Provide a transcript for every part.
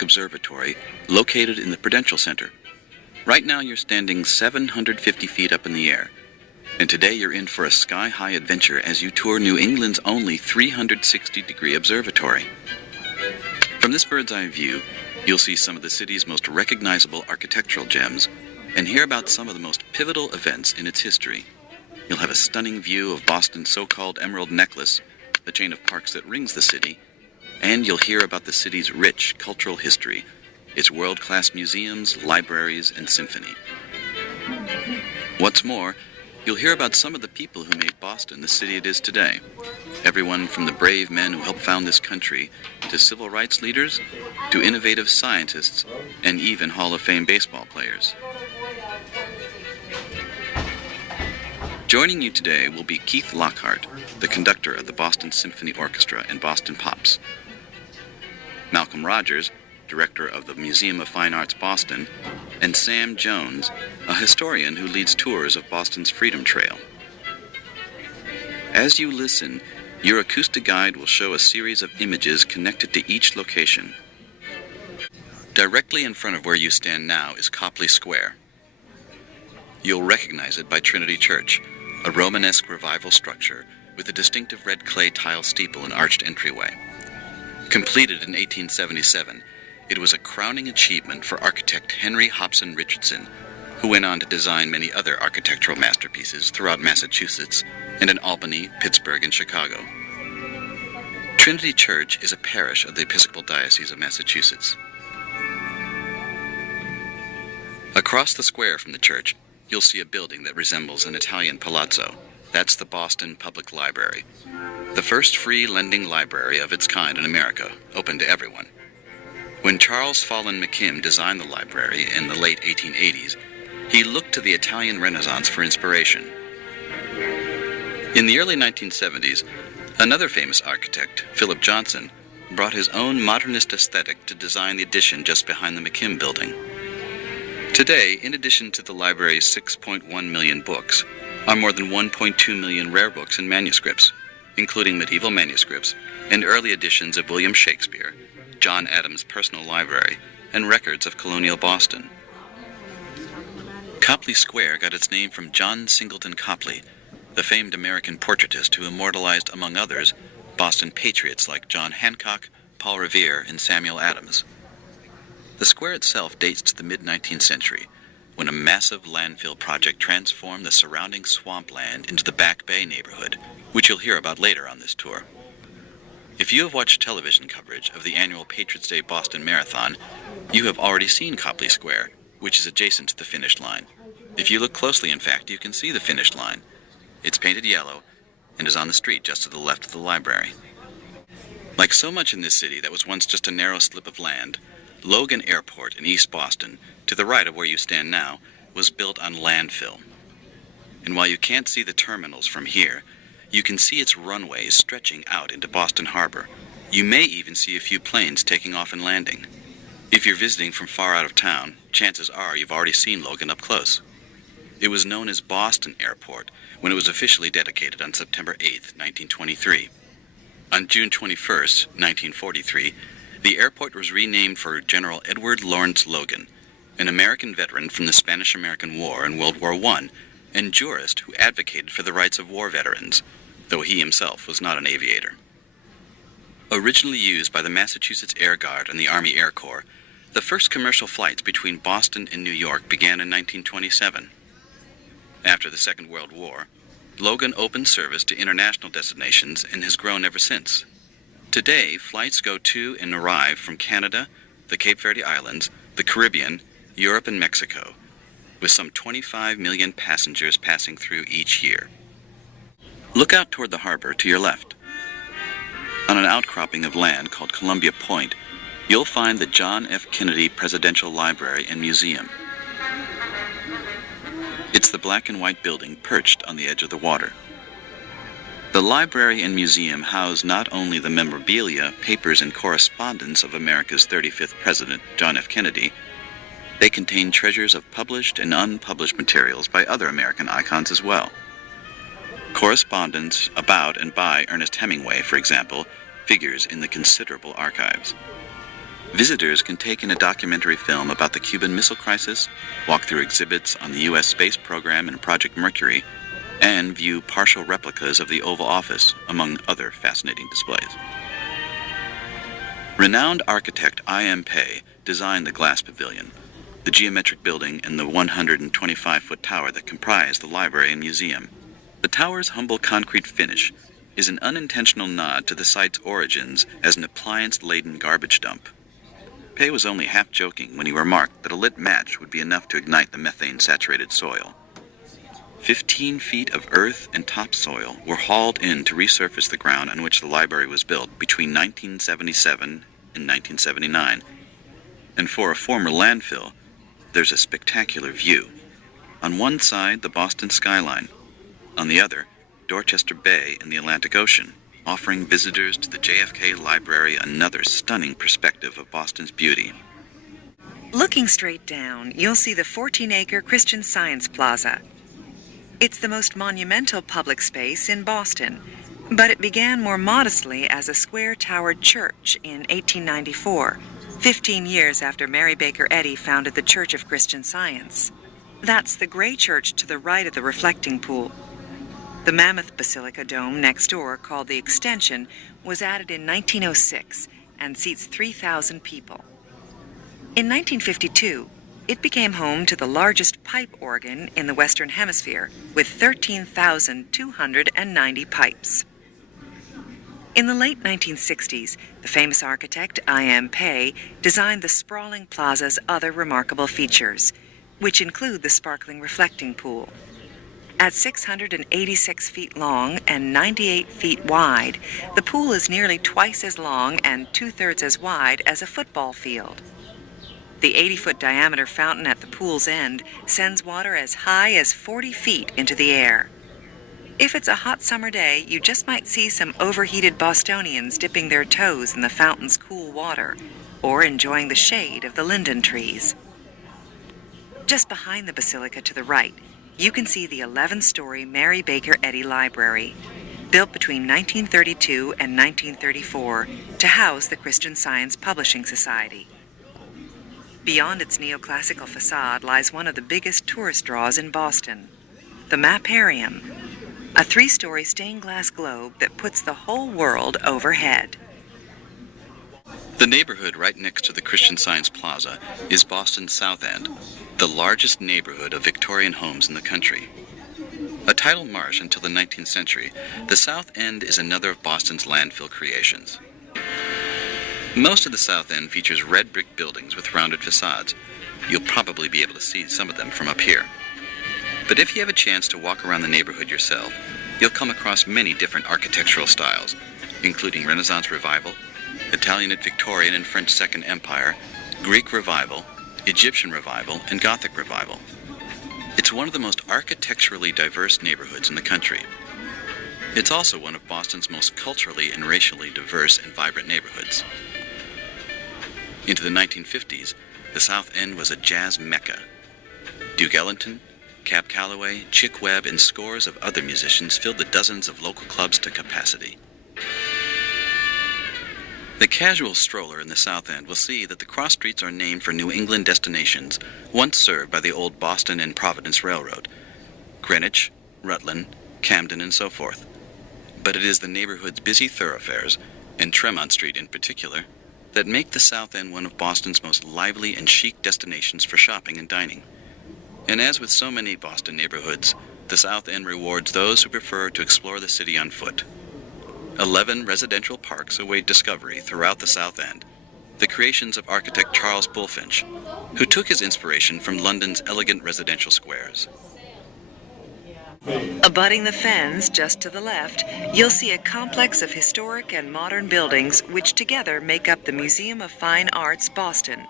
Observatory located in the Prudential Center. Right now you're standing 750 feet up in the air, and today you're in for a sky-high adventure as you tour New England's only 360-degree observatory. From this bird's-eye view, you'll see some of the city's most recognizable architectural gems and hear about some of the most pivotal events in its history. You'll have a stunning view of Boston's so-called Emerald Necklace, the chain of parks that rings the city, and you'll hear about the city's rich cultural history, its world-class museums, libraries, and symphony. What's more, you'll hear about some of the people who made Boston the city it is today. Everyone from the brave men who helped found this country, to civil rights leaders, to innovative scientists, and even Hall of Fame baseball players. Joining you today will be Keith Lockhart, the conductor of the Boston Symphony Orchestra and Boston Pops. Malcolm Rogers, director of the Museum of Fine Arts Boston, and Sam Jones, a historian who leads tours of Boston's Freedom Trail. As you listen, your acoustic guide will show a series of images connected to each location. Directly in front of where you stand now is Copley Square. You'll recognize it by Trinity Church, a Romanesque revival structure with a distinctive red clay tile steeple and arched entryway. Completed in 1877, it was a crowning achievement for architect Henry Hobson Richardson, who went on to design many other architectural masterpieces throughout Massachusetts and in Albany, Pittsburgh, and Chicago. Trinity Church is a parish of the Episcopal Diocese of Massachusetts. Across the square from the church, you'll see a building that resembles an Italian palazzo. That's the Boston Public Library, the first free lending library of its kind in America, open to everyone. When Charles Follen McKim designed the library in the late 1880s, he looked to the Italian Renaissance for inspiration. In the early 1970s, another famous architect, Philip Johnson, brought his own modernist aesthetic to design the addition just behind the McKim building. Today, in addition to the library's 6.1 million books, are more than 1.2 million rare books and manuscripts, including medieval manuscripts and early editions of William Shakespeare, John Adams' personal library, and records of colonial Boston. Copley Square got its name from John Singleton Copley, the famed American portraitist who immortalized, among others, Boston patriots like John Hancock, Paul Revere, and Samuel Adams. The square itself dates to the mid-19th century, when a massive landfill project transformed the surrounding swampland into the Back Bay neighborhood, which you'll hear about later on this tour. If you have watched television coverage of the annual Patriots' Day Boston Marathon, you have already seen Copley Square, which is adjacent to the finish line. If you look closely, in fact, you can see the finish line. It's painted yellow and is on the street just to the left of the library. Like so much in this city that was once just a narrow slip of land, Logan Airport in East Boston, to the right of where you stand now, was built on landfill. And while you can't see the terminals from here, you can see its runways stretching out into Boston Harbor. You may even see a few planes taking off and landing. If you're visiting from far out of town, chances are you've already seen Logan up close. It was known as Boston Airport when it was officially dedicated on September 8, 1923. On June 21, 1943, the airport was renamed for General Edward Lawrence Logan, an American veteran from the Spanish-American War and World War I, and jurist who advocated for the rights of war veterans, though he himself was not an aviator. Originally used by the Massachusetts Air Guard and the Army Air Corps, the first commercial flights between Boston and New York began in 1927. After the Second World War, Logan opened service to international destinations and has grown ever since. Today, flights go to and arrive from Canada, the Cape Verde Islands, the Caribbean, Europe, and Mexico, with some 25 million passengers passing through each year. Look out toward the harbor to your left. On an outcropping of land called Columbia Point, you'll find the John F. Kennedy Presidential Library and Museum. It's the black and white building perched on the edge of the water. The library and museum house not only the memorabilia, papers, and correspondence of America's 35th President, John F. Kennedy, they contain treasures of published and unpublished materials by other American icons as well. Correspondence about and by Ernest Hemingway, for example, figures in the considerable archives. Visitors can take in a documentary film about the Cuban Missile Crisis, walk through exhibits on the U.S. space program and Project Mercury, and view partial replicas of the Oval Office, among other fascinating displays. Renowned architect I.M. Pei designed the glass pavilion, the geometric building and the 125-foot tower that comprise the library and museum. The tower's humble concrete finish is an unintentional nod to the site's origins as an appliance-laden garbage dump. Pei was only half joking when he remarked that a lit match would be enough to ignite the methane-saturated soil. 15 feet of earth and topsoil were hauled in to resurface the ground on which the library was built between 1977 and 1979. And for a former landfill, there's a spectacular view. On one side, the Boston skyline. On the other, Dorchester Bay and the Atlantic Ocean, offering visitors to the JFK Library another stunning perspective of Boston's beauty. Looking straight down, you'll see the 14-acre Christian Science Plaza. It's the most monumental public space in Boston, but it began more modestly as a square-towered church in 1894, 15 years after Mary Baker Eddy founded the Church of Christian Science. That's the gray church to the right of the reflecting pool. The Mammoth Basilica dome next door, called the Extension, was added in 1906 and seats 3,000 people. In 1952, it became home to the largest pipe organ in the Western Hemisphere, with 13,290 pipes. In the late 1960s, the famous architect I.M. Pei designed the sprawling plaza's other remarkable features, which include the sparkling reflecting pool. At 686 feet long and 98 feet wide, the pool is nearly twice as long and two-thirds as wide as a football field. The 80-foot diameter fountain at the pool's end sends water as high as 40 feet into the air. If it's a hot summer day, you just might see some overheated Bostonians dipping their toes in the fountain's cool water or enjoying the shade of the linden trees. Just behind the basilica to the right, you can see the 11-story Mary Baker Eddy Library, built between 1932 and 1934 to house the Christian Science Publishing Society. Beyond its neoclassical facade lies one of the biggest tourist draws in Boston, the Maparium, a 3-story stained glass globe that puts the whole world overhead. The neighborhood right next to the Christian Science Plaza is Boston's South End, the largest neighborhood of Victorian homes in the country. A tidal marsh until the 19th century, the South End is another of Boston's landfill creations. Most of the South End features red brick buildings with rounded facades. You'll probably be able to see some of them from up here. But if you have a chance to walk around the neighborhood yourself, you'll come across many different architectural styles, including Renaissance Revival, Italianate Victorian and French Second Empire, Greek Revival, Egyptian Revival, and Gothic Revival. It's one of the most architecturally diverse neighborhoods in the country. It's also one of Boston's most culturally and racially diverse and vibrant neighborhoods. Into the 1950s, the South End was a jazz mecca. Duke Ellington, Cab Calloway, Chick Webb, and scores of other musicians filled the dozens of local clubs to capacity. The casual stroller in the South End will see that the cross streets are named for New England destinations once served by the old Boston and Providence Railroad, Greenwich, Rutland, Camden, and so forth. But it is the neighborhood's busy thoroughfares, and Tremont Street in particular, that make the South End one of Boston's most lively and chic destinations for shopping and dining. And as with so many Boston neighborhoods, the South End rewards those who prefer to explore the city on foot. 11 residential parks await discovery throughout the South End, the creations of architect Charles Bulfinch, who took his inspiration from London's elegant residential squares. Abutting the fens just to the left, you'll see a complex of historic and modern buildings which together make up the Museum of Fine Arts, Boston,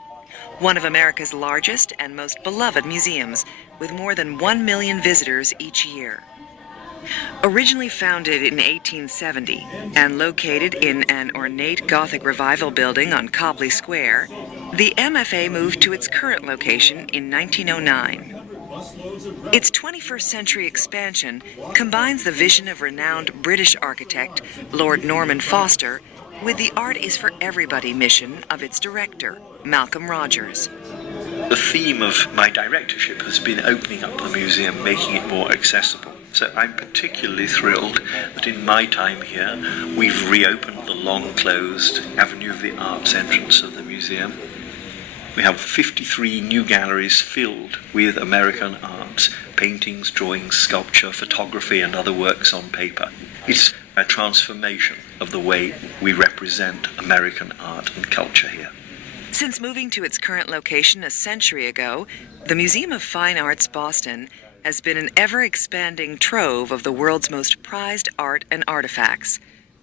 one of America's largest and most beloved museums, with more than 1 million visitors each year. Originally founded in 1870 and located in an ornate Gothic Revival building on Copley Square, the MFA moved to its current location in 1909. Its 21st century expansion combines the vision of renowned British architect Lord Norman Foster with the Art is for Everybody mission of its director, Malcolm Rogers. The theme of my directorship has been opening up the museum, making it more accessible. So I'm particularly thrilled that in my time here, we've reopened the long-closed Avenue of the Arts entrance of the museum. We have 53 new galleries filled with American arts, paintings, drawings, sculpture, photography, and other works on paper. It's a transformation of the way we represent American art and culture here. Since moving to its current location a century ago, the Museum of Fine Arts Boston has been an ever-expanding trove of the world's most prized art and artifacts,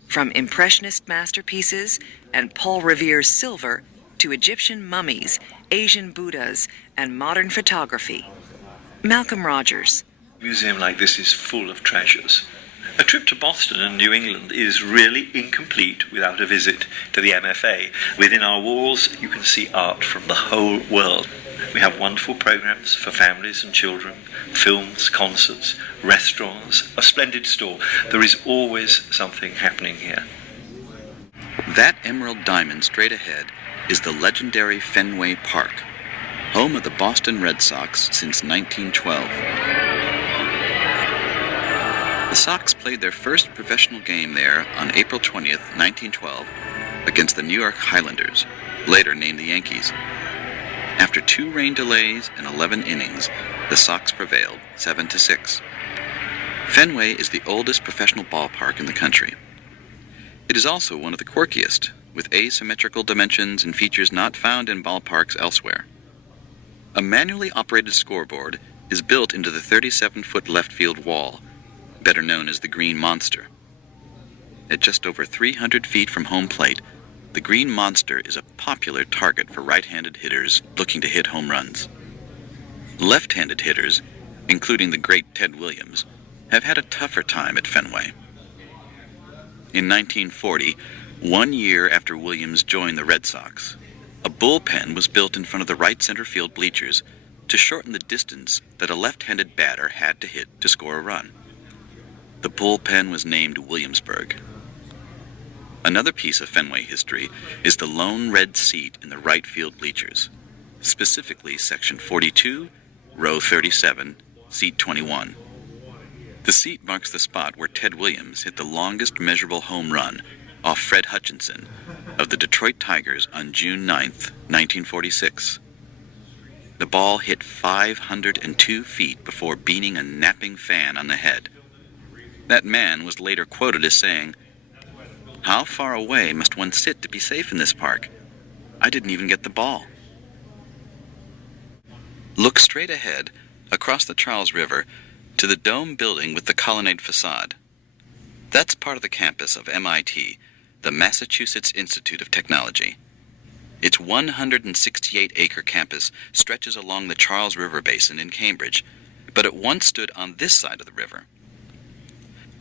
from Impressionist masterpieces and Paul Revere's silver to Egyptian mummies, Asian Buddhas, and modern photography. Malcolm Rogers. A museum like this is full of treasures. A trip to Boston and New England is really incomplete without a visit to the MFA. Within our walls, you can see art from the whole world. We have wonderful programs for families and children, films, concerts, restaurants, a splendid store. There is always something happening here. That emerald diamond straight ahead is the legendary Fenway Park, home of the Boston Red Sox since 1912. The Sox played their first professional game there on April 20th, 1912, against the New York Highlanders, later named the Yankees. After 2 rain delays and 11 innings, the Sox prevailed 7-6. Fenway is the oldest professional ballpark in the country. It is also one of the quirkiest, with asymmetrical dimensions and features not found in ballparks elsewhere. A manually operated scoreboard is built into the 37-foot left field wall, better known as the Green Monster. At just over 300 feet from home plate, the Green Monster is a popular target for right-handed hitters looking to hit home runs. Left-handed hitters, including the great Ted Williams, have had a tougher time at Fenway. In 1940, 1 year after Williams joined the Red Sox, a bullpen was built in front of the right center field bleachers to shorten the distance that a left-handed batter had to hit to score a run. The bullpen was named Williamsburg. Another piece of Fenway history is the lone red seat in the right field bleachers, specifically section 42, row 37, seat 21. The seat marks the spot where Ted Williams hit the longest measurable home run off Fred Hutchinson of the Detroit Tigers on June 9th, 1946. The ball hit 502 feet before beating a napping fan on the head. That man was later quoted as saying, "How far away must one sit to be safe in this park? I didn't even get the ball." Look straight ahead, across the Charles River, to the dome building with the colonnade facade. That's part of the campus of MIT, the Massachusetts Institute of Technology. Its 168-acre campus stretches along the Charles River Basin in Cambridge, but it once stood on this side of the river.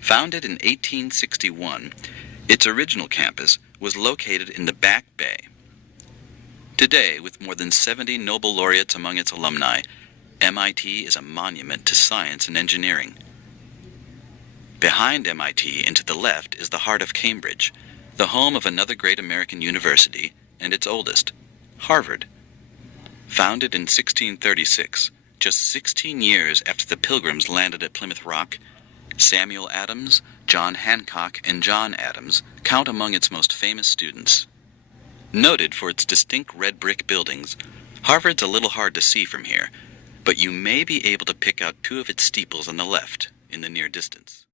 Founded in 1861, its original campus was located in the Back Bay. Today, with more than 70 Nobel laureates among its alumni, MIT is a monument to science and engineering. Behind MIT and to the left is the heart of Cambridge, the home of another great American university, and its oldest, Harvard. Founded in 1636, just 16 years after the Pilgrims landed at Plymouth Rock, Samuel Adams, John Hancock, and John Adams count among its most famous students. Noted for its distinct red brick buildings, Harvard's a little hard to see from here, but you may be able to pick out 2 of its steeples on the left in the near distance.